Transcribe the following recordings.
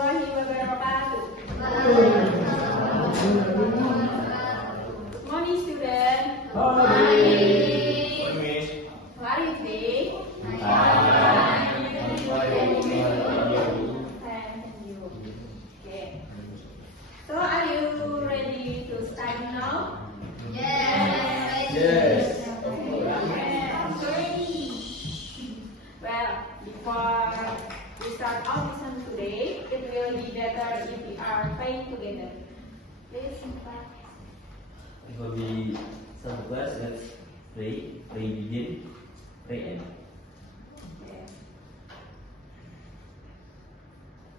warahmatullahi wabarakatuh. Good morning, students. How are you today? Thank you. Okay. So, are you ready to study now? Yes. Well, before we start our lesson today, it will be better if we are praying together. Please, Before we start the class, let's pray. Pray begin. Pray end. okay.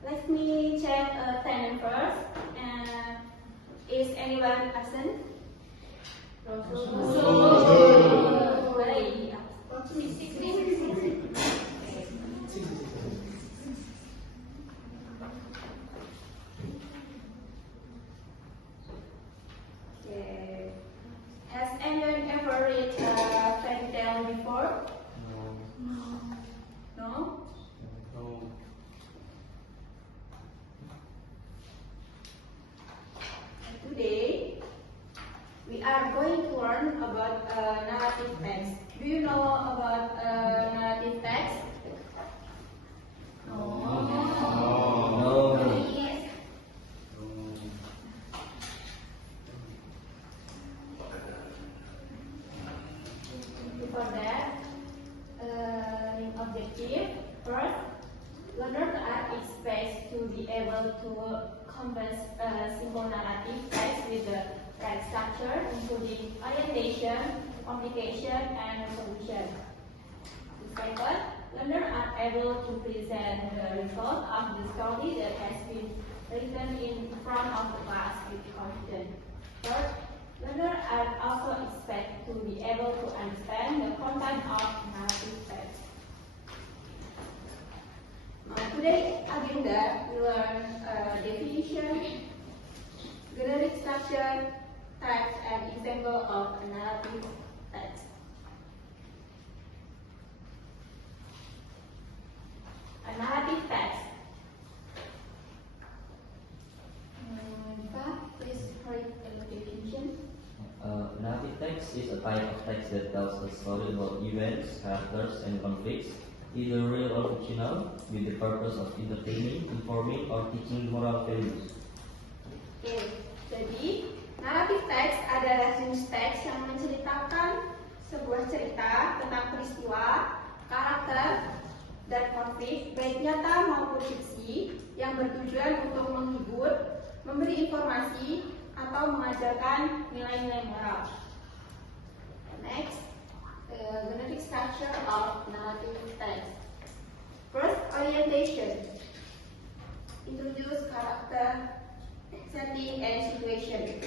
Let me check attendance first. Is anyone absent? Very Okay. Has anyone ever read fairy tale before? No? Today, we are going to learn about narrative text. Do you know about narrative text? Before that, in objective, first, learners are expected to be able to converse simple narrative text with the right structure, including orientation, complication, and resolution. Second, learners are able to present the result of the story that has been written in front of the class with confidence. Third, learners are also expected to be able to understand the content of narrative text. Today, agenda, we learn definition, generic structure, types, and example of a narrative text. A narrative text. Please read the definition. Narrative text is a type of text that tells a story about events, characters, and conflicts, either real or fictional, with the purpose of entertaining, informing, or teaching moral values. Oke, jadi narrative text adalah jenis teks yang menceritakan sebuah cerita tentang peristiwa, karakter, dan konflik, baik nyata maupun fiksi, yang bertujuan untuk menghibur, memberi informasi, atau mengajarkan nilai-nilai moral. Next, generic structure of narrative text. First, orientation. Introduce character, setting, and situation.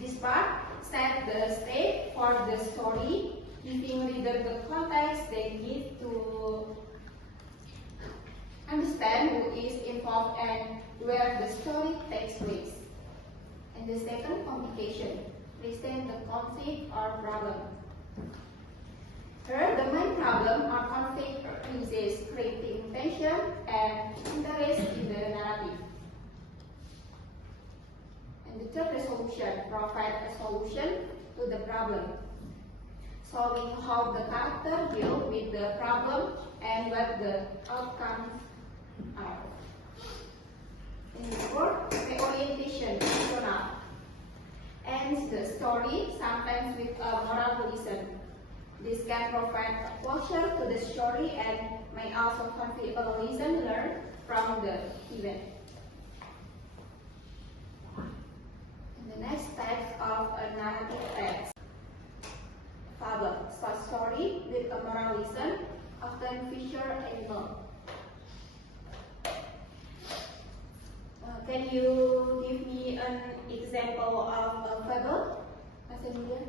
This part set the stage for the story, giving reader the context they need to understand who is involved and where the story takes place. And the second, complication. Present the conflict or problem. Here, the main problem or conflict uses creating tension and interest in the narrative. And the third, resolution. Provide a solution to the problem, showing how the character deal with the problem and what the outcomes are. And the fourth, reorientation. Ends the story, sometimes with a moral lesson. This can provide closure to the story and may also convey a lesson learned from the event. And the next type of a narrative text. Fable, short story with a moral lesson, often feature animal. Can you give me an example of a fable, Mas Emilia?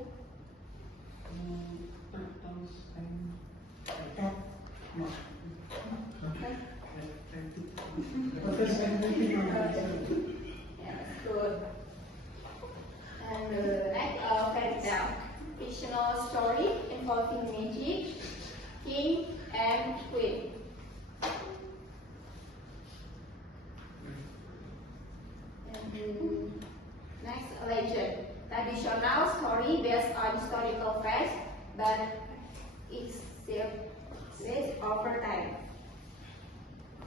Yes, good. And the next, fairy tale, fictional story involving magic, king, and queen. over time.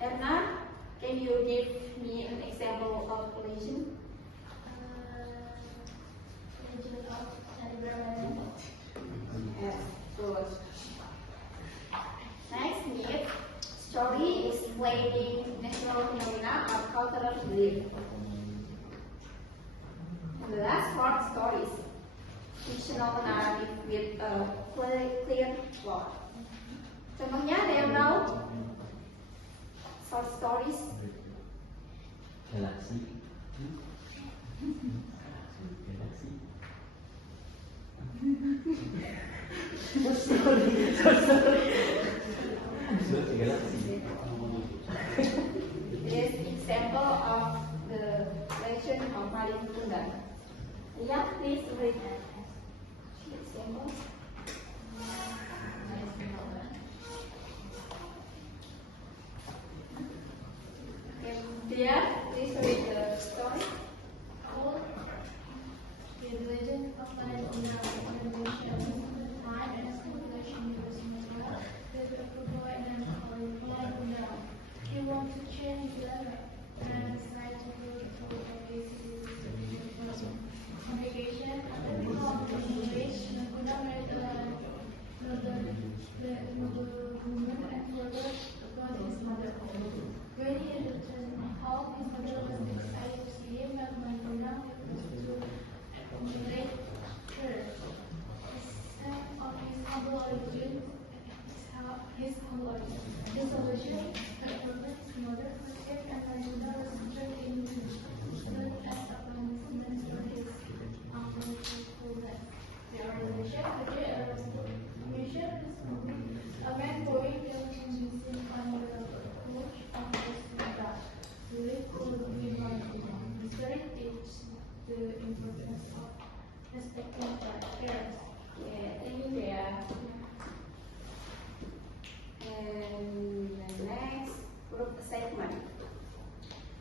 Erna, can you give me an example of relation? Legend of environment. Yes, good. Next myth. Story explaining natural phenomena or cultural belief. And the last part, stories. Fictional narrative with a clear plot. Contohnya ada yang tahu? Short stories. Galaksi. Galaksi. Galaksi. This example of the legend of Malin Kundang. Yeah, please read the example. Dia, please read the story. The legend of Malin Kundang mentions the time and speculation was made with a boy named Malin Kundang. He wanted to change his life and decided to go to a congregation at the top of the village. Kundang married another woman and murdered his mother. When he returned home, his mother was excited to see him, but Malin Kundang was to accumulate her. The son of his humble origin, his solution, her mother escaped, and Malin Kundang was struck in stood as a punishment for his unfaithfulness. The organization, a man going to missing on the coach of his mother. Really could be Malin Kundang. This story teaches the importance of respecting parents. Yeah, thank you, Dea. And the next group segment.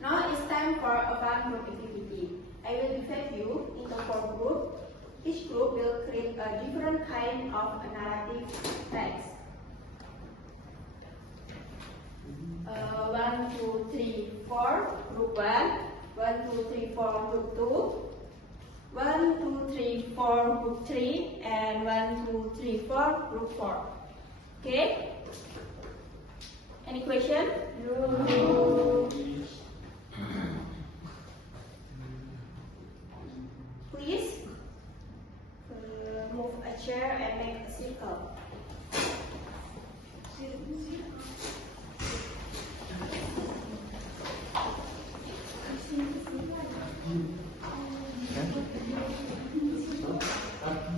Now it's time for a fun group activity. I will divide you into 4 groups. Each group will create a different kind of a narrative text. 1, 2, 3, 4, group 1. 1, 2, 3, 4, group 2. 1, 2, 3, 4, group 3, and 1, 2, 3, 4, group 4. Okay? Any question? No. Please move a chair and make a circle. Okay.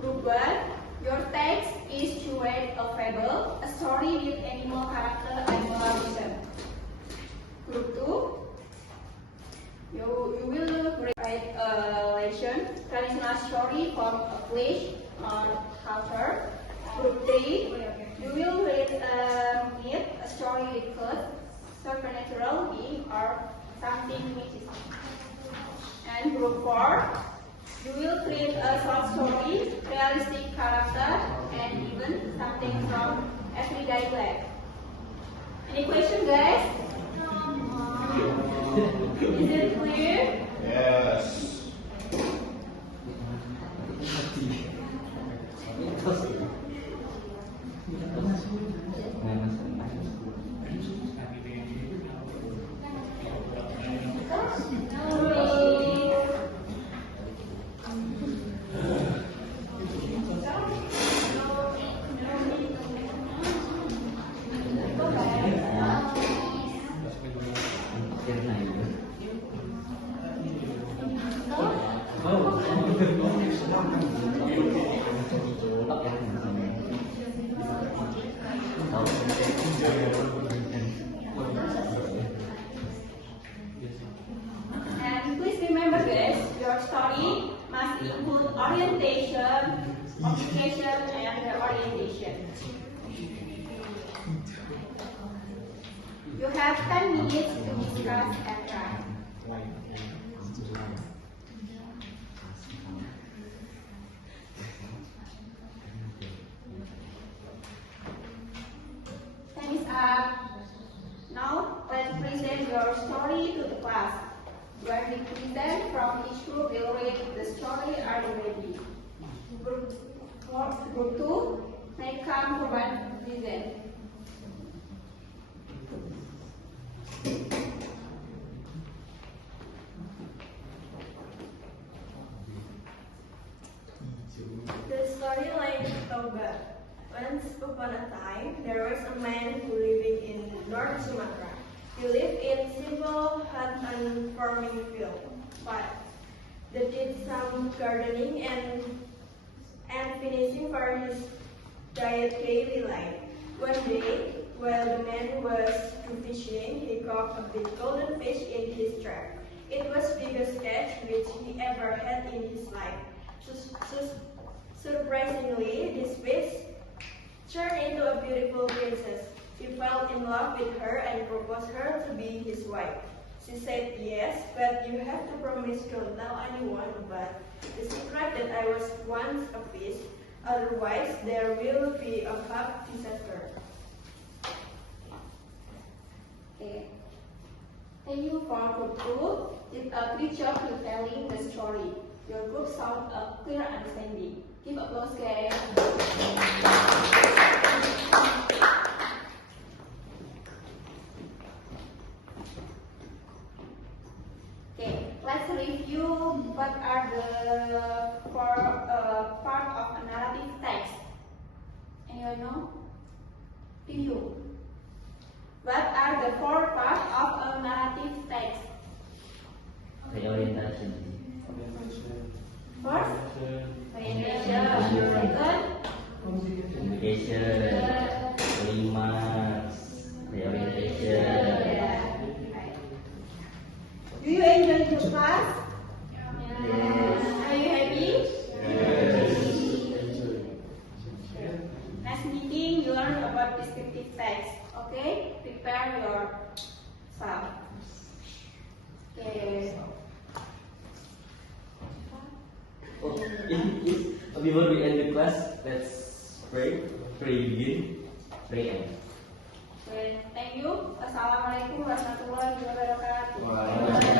Group 1, your text is to write a fable, a story with animal character and moral lesson. Group 2, you will write a legend, traditional story from a place or culture. Group 3, you will read a myth, a story with God, supernatural being or something mythical. And group 4, you will create a short story, realistic character, and even something from everyday life. Any question, guys? Is it clear? Yes. And please remember guys, your story must include orientation, occupation, and orientation. You have 10 minutes to discuss and write. Time is up. Now, let's present your story to the class. When we present from each group will read the story are you ready? Group 2, may come provide present. The storyline is Toba. Once upon a time, there was a man who lived in North Sumatra. He lived in simple hut and farming field, but they did some gardening and finishing for his diet daily life. One day, while the man was fishing, he caught a big golden fish in his trap. It was the biggest catch which he ever had in his life. Surprisingly, this fish turned into a beautiful princess. He fell in love with her and proposed her to be his wife. She said yes, but you have to promise don't tell anyone about the secret that I was once a fish. Otherwise, there will be a big disaster. Okay. Thank you for group 2. Did a great job to telling the story. Your group sound a clear understanding. Give applause, guys. Okay, let's review what are the four part of a narrative text. Anyone know? Review. What are the four parts of a narrative text? Reorientation. First, orientation. Second, Communication. Climax. Reorientation. do you enjoy the class? Yes. Are you happy? Yes. Next meeting, you learn about descriptive text. Okay? Prepare yourself. Okay. Before we end the class, let's pray. Pray begin. Pray end. Okay. Thank you. Wassalamualaikum warahmatullahi wabarakatuh. Waalaikumsalam.